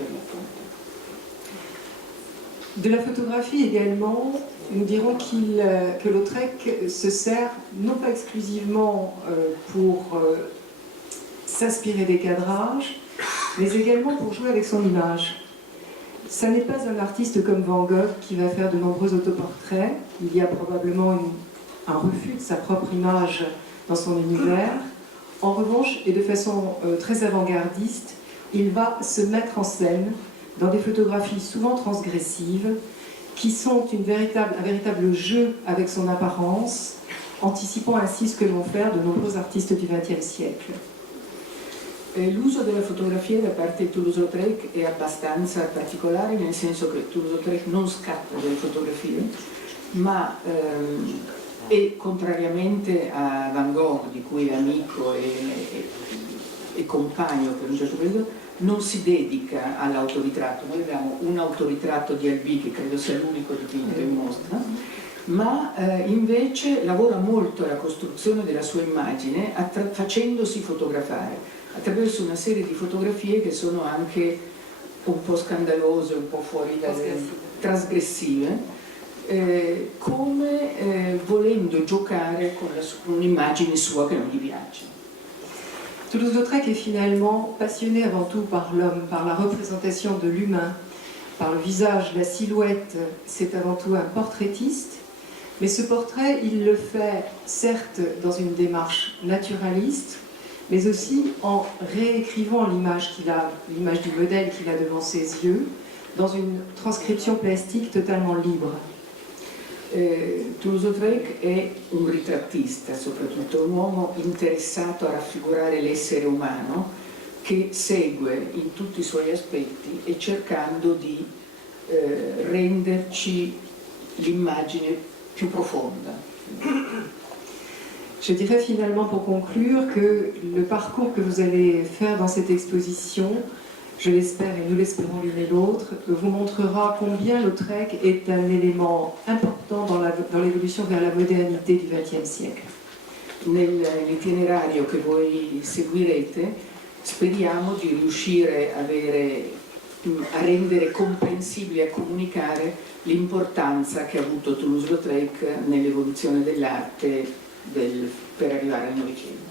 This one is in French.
per l'appunto. De la photographie également, nous dirons que Lautrec se sert non pas exclusivement pour s'inspirer des cadrages, mais également pour jouer avec son image. Ça n'est pas un artiste comme Van Gogh qui va faire de nombreux autoportraits. Il y a probablement un refus de sa propre image dans son univers. En revanche, et de façon très avant-gardiste, il va se mettre en scène dans des photographies souvent transgressives qui sont un véritable jeu avec son apparence, anticipant ainsi ce que vont faire de nombreux artistes du XXe siècle. L'uso della fotografia da parte di Toulouse-Lautrec è abbastanza particolare, nel senso che Toulouse-Lautrec non scatta delle fotografie, ma e contrariamente a Van Gogh, di cui è amico e compagno per un certo periodo, non si dedica all'autoritratto. Noi abbiamo un autoritratto di Albi, che credo sia l'unico dipinto in mostra, ma invece lavora molto alla costruzione della sua immagine facendosi fotografare attraverso una serie di fotografie che sono anche un po' scandalose, un po' fuori dalle trasgressive, come volendo giocare con un'immagine sua che non gli piace. Toulouse-Lautrec est finalement passionné avant tout par l'homme, par la représentation de l'humain, par le visage, la silhouette. C'est avant tout un portraitiste, mais ce portrait, il le fait certes dans une démarche naturaliste, mais aussi en réécrivant l'image qu'il a, l'image du modèle qu'il a devant ses yeux, dans une transcription plastique totalement libre. Toulouse-Lautrec è un ritrattista, soprattutto un uomo interessato a raffigurare l'essere umano che segue in tutti i suoi aspetti e cercando di renderci l'immagine più profonda. Je dirais finalement pour conclure que le parcours que vous allez faire dans cette exposition, je l'espère et nous l'espérons l'une et l'autre, vous montrera combien Lautrec est un élément important dans l'évolution vers la modernité du XXe siècle. Nell'itinerario che voi seguirete speriamo di riuscire a rendere comprensibile e a comunicare l'importanza che ha avuto Toulouse-Lautrec nell'evoluzione dell'arte per arrivare al Novecento.